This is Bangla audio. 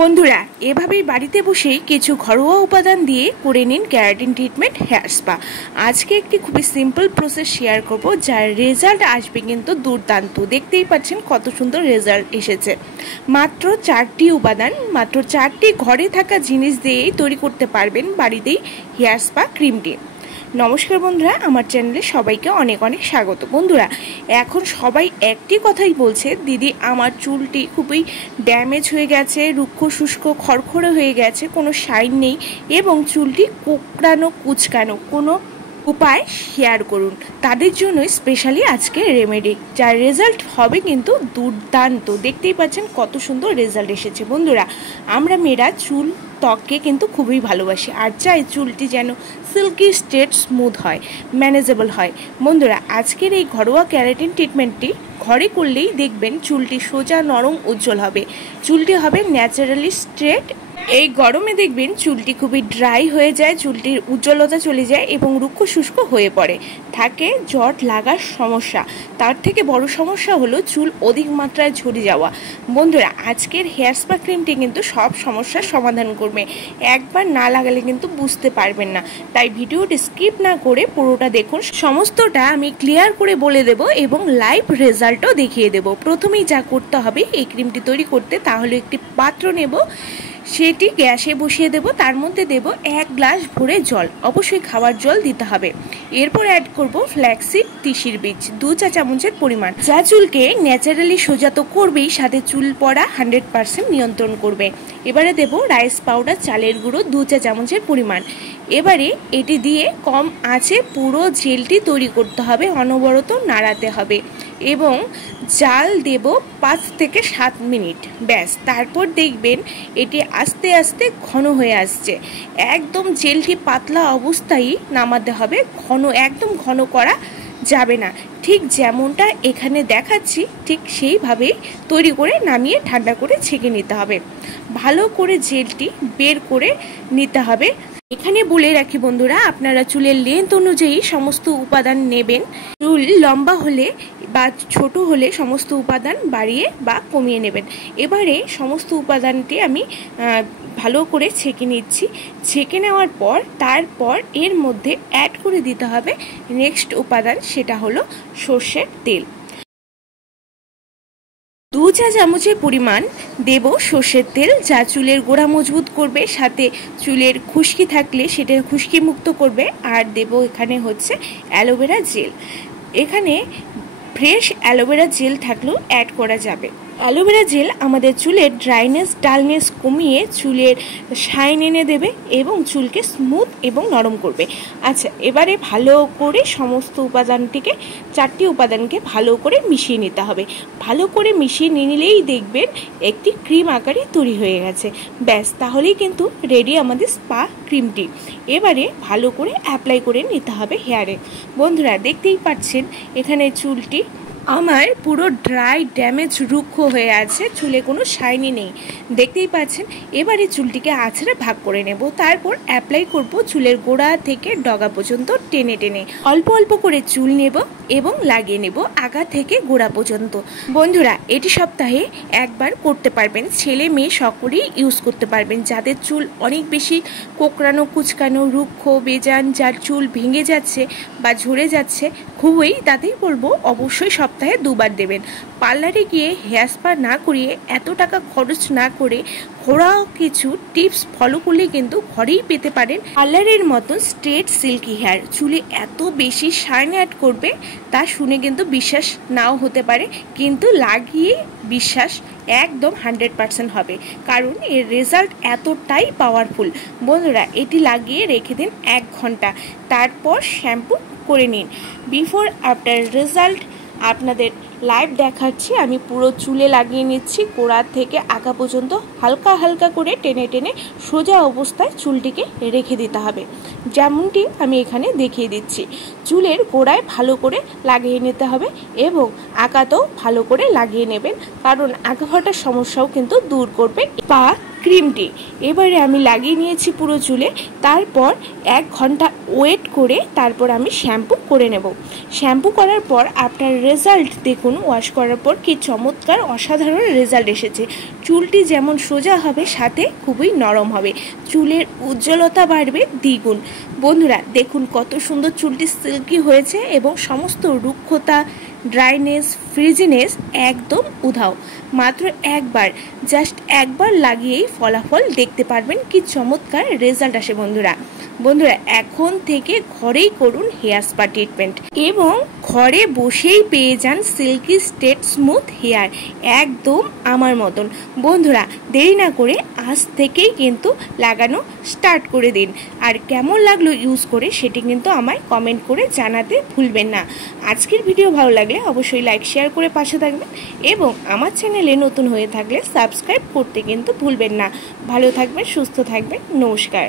বন্ধুরা এভাবেই বাড়িতে বসেই কিছু ঘরোয়া উপাদান দিয়ে করে নিন কেরাটিন ট্রিটমেন্ট হেয়ার স্পা। আজকে একটি খুবই সিম্পল প্রসেস শেয়ার করব, যার রেজাল্ট আসবে কিন্তু দুর্দান্ত। দেখতেই পাচ্ছেন কত সুন্দর রেজাল্ট এসেছে। মাত্র 4টি উপাদান, মাত্র 4টি ঘরে থাকা জিনিস দিয়েই তৈরি করতে পারবেন বাড়িতেই হেয়ার স্পা ক্রিমটি। নমস্কার বন্ধুরা, আমার চ্যানেলে সবাইকে অনেক অনেক স্বাগত। বন্ধুরা এখন সবাই একটি কথাই বলছে, দিদি আমার চুলটি খুবই ড্যামেজ হয়ে গেছে, রুক্ষ শুষ্ক খড়খড়ে হয়ে গেছে, কোনো শাইন নেই এবং চুলটি কোঁকড়ানো কুচকানো, কোনো উপায় শেয়ার করুন। তাদের জন্য স্পেশালি আজকে রেমেডি, যার রেজাল্ট হবে কিন্তু দুর্দান্ত। দেখতেই পাচ্ছেন কত সুন্দর রেজাল্ট এসেছে। বন্ধুরা আমরা মেয়েরা চুল ত্বককে কিন্তু খুবই ভালোবাসি আর চাই চুলটি যেন সিল্কি স্ট্রেট স্মুথ হয়, ম্যানেজেবল হয়। বন্ধুরা আজকের এই ঘরোয়া কেরাটিন ট্রিটমেন্টটি ঘরে করলেই দেখবেন চুলটি সোজা নরম উজ্জ্বল হবে, চুলটি হবে ন্যাচারালি স্ট্রেট। এই গরমে দেখবেন চুলটি খুবই ড্রাই হয়ে যায়, চুলটির উজ্জ্বলতা চলে যায় এবং রুক্ষ শুষ্ক হয়ে পড়ে, থাকে জট লাগার সমস্যা। তার থেকে বড় সমস্যা হলো চুল অধিক মাত্রায় ঝরে যাওয়া। বন্ধুরা আজকের হেয়ার স্পা ক্রিমটি কিন্তু সব সমস্যার সমাধান করবে। একবার না লাগালে কিন্তু বুঝতে পারবেন না, তাই ভিডিওটি স্কিপ না করে পুরোটা দেখুন। সমস্তটা আমি ক্লিয়ার করে বলে দেব এবং লাইভ রেজাল্টও দেখিয়ে দেব। প্রথমেই যা করতে হবে এই ক্রিমটি তৈরি করতে, তাহলে একটি পাত্র নেব, সেটি গ্যাসে বসিয়ে দেব, তার মধ্যে দেব 1 গ্লাস ভরে জল, অবশ্যই খাওয়ার জল দিতে হবে। এরপর অ্যাড করব ফ্ল্যাক্সিড তিসির বীজ 2 চা চামচের পরিমাণ, যা চুলকে ন্যাচারালি সোজা তো করবেই, সাথে চুল পড়া 100% নিয়ন্ত্রণ করবে। এবারে দেব রাইস পাউডার চালের গুঁড়ো 2 চা চামচের পরিমাণ। এবারে এটি দিয়ে কম আঁচে পুরো জেলটি তৈরি করতে হবে, অনবরত নাড়াতে হবে এবং জাল দেব 5 থেকে 7 মিনিট, ব্যাস। তারপর দেখবেন এটি আস্তে আস্তে ঘন হয়ে আসছে। একদম জেলটি পাতলা অবস্থায় নামাতে হবে, একদম ঘন করা যাবে না। ঠিক যেমনটা এখানে দেখাচ্ছি ঠিক সেইভাবেই তৈরি করে নামিয়ে ঠান্ডা করে ছেঁকে নিতে হবে। ভালো করে জেলটি বের করে নিতে হবে। এখানে বলে রাখি বন্ধুরা, আপনারা চুলের লেন্থ অনুযায়ী সমস্ত উপাদান নেবেন। চুল লম্বা হলে বা ছোট হলে সমস্ত উপাদান বাড়িয়ে বা কমিয়ে নেবেন। এবারে সমস্ত উপাদানটি আমি ভালো করে ছেঁকে নিচ্ছি। ছেঁকে নেওয়ার পর তারপর এর মধ্যে অ্যাড করে দিতে হবে নেক্সট উপাদান, সেটা হলো সর্ষের তেল। 2 চা চামচের পরিমাণ দেব সর্ষের তেল, যা চুলের গোড়া মজবুত করবে, সাথে চুলের খুশকি থাকলে সেটা খুশকি মুক্ত করবে। আর দেব এখানে হচ্ছে অ্যালোভেরা জেল। এখানে ফ্রেশ অ্যালোভেরা জেল থাকলেও অ্যাড করা যাবে। অ্যালোভেরা জেল আমাদের চুলের ড্রাইনেস ডালনেস কমিয়ে চুলের শাইন এনে দেবে এবং চুলকে স্মুথ এবং নরম করবে। আচ্ছা, এবারে ভালো করে সমস্ত উপাদানটিকে, 4টি উপাদানকে ভালো করে মিশিয়ে নিতে হবে। ভালো করে মিশিয়ে নিলেই দেখবেন একটি ক্রিম আকারে তৈরি হয়ে গেছে, ব্যাস। তাহলেই কিন্তু রেডি আমাদের স্পা ক্রিমটি। এবারে ভালো করে অ্যাপ্লাই করে নিতে হবে হেয়ারে। বন্ধুরা দেখতেই পাচ্ছেন এখানে চুলটি আমার পুরো ড্রাই ড্যামেজ রুক্ষ হয়ে আছে, চুলে কোনো শাইনি নেই, দেখতেই পাচ্ছেন। এবারে চুলটিকে আছড়ে ভাগ করে নেব, তারপর অ্যাপ্লাই করব চুলের গোড়া থেকে ডগা পর্যন্ত টেনে টেনে। অল্প অল্প করে চুল নেব এবং লাগিয়ে নেব আগা থেকে গোড়া পর্যন্ত। বন্ধুরা এটি সপ্তাহে একবার করতে পারবেন, ছেলে মেয়ে সকলেই ইউজ করতে পারবেন। যাদের চুল অনেক বেশি কোঁকড়ানো কুচকানো রুক্ষ বেজান, যার চুল ভেঙে যাচ্ছে বা ঝরে যাচ্ছে, খুবই তাতেই বলবো অবশ্যই সপ্তাহে 2 বার দেবেন। পার্লারে গিয়ে হেয়ার স্পা না করিয়ে, এত টাকা খরচ না করে ঘরোয়া কিছু টিপস ফলো করলে কিন্তু ঘরেই পেতে পারেন পার্লারের মতন স্ট্রেট সিল্কি হেয়ার। চুলে এত বেশি শাইন অ্যাড করবে তা শুনে কিন্তু বিশ্বাস নাও হতে পারে, কিন্তু লাগিয়ে বিশ্বাস একদম 100% হবে, কারণ এর রেজাল্ট এতটাই পাওয়ারফুল। বন্ধুরা এটি লাগিয়ে রেখে দিন 1 ঘন্টা, তারপর শ্যাম্পু করে নিন। বিফোর আফটার রেজাল্ট আপনাদের লাইভ দেখাচ্ছি। আমি পুরো চুলে লাগিয়ে নিচ্ছি, গোড়া থেকে আগা পর্যন্ত হালকা হালকা করে টেনে টেনে সোজা অবস্থায় চুলটিকে রেখে দিতে হবে, যেমনটি আমি এখানে দেখিয়ে দিচ্ছি। চুলের গোড়ায় ভালো করে লাগিয়ে নিতে হবে এবং আগাতেও ভালো করে লাগিয়ে নেবেন, কারণ আগা ফাটার সমস্যাও কিন্তু দূর করবে স্পা ক্রিমটি এবারে আমি লাগিয়ে নিয়েছি পুরো চুলে। তারপর 1 ঘন্টা ওয়েট করে তারপর আমি শ্যাম্পু করে নেব। শ্যাম্পু করার পর আপনার রেজাল্ট দেখুন, ওয়াশ করার পর কি চমৎকার অসাধারণ রেজাল্ট এসেছে। চুলটি যেমন সোজা হবে সাথে খুবই নরম হবে, চুলের উজ্জ্বলতা বাড়বে দ্বিগুণ। বন্ধুরা দেখুন কত সুন্দর চুলটি সিল্কি হয়েছে এবং সমস্ত রুক্ষতা, ড্রাইনেস, ফ্রিজিনেস একদম উধাও। মাত্র জাস্ট একবার লাগিয়েই ফলাফল দেখতে পারবেন, কি চমৎকার রেজাল্ট আসে। বন্ধুরা এখন থেকে ঘরেই করুন হেয়ার স্পা ট্রিটমেন্ট এবং ঘরে বসেই পেয়ে যান সিল্কি স্ট্রেট স্মুথ হেয়ার, একদম আমার মতন। বন্ধুরা দেরি না করে আজ থেকেই কিন্তু লাগানো স্টার্ট করে দিন। আর কেমন লাগলো ইউজ করে সেটি কিন্তু আমায় কমেন্ট করে জানাতে ভুলবেন না। আজকের ভিডিও ভালো লাগলে অবশ্যই লাইক শেয়ার করে পাশে থাকবেন এবং আমার চ্যানেলে নতুন হয়ে থাকলে সাবস্ক্রাইব করতে কিন্তু ভুলবেন না। ভালো থাকবেন, সুস্থ থাকবেন, নমস্কার।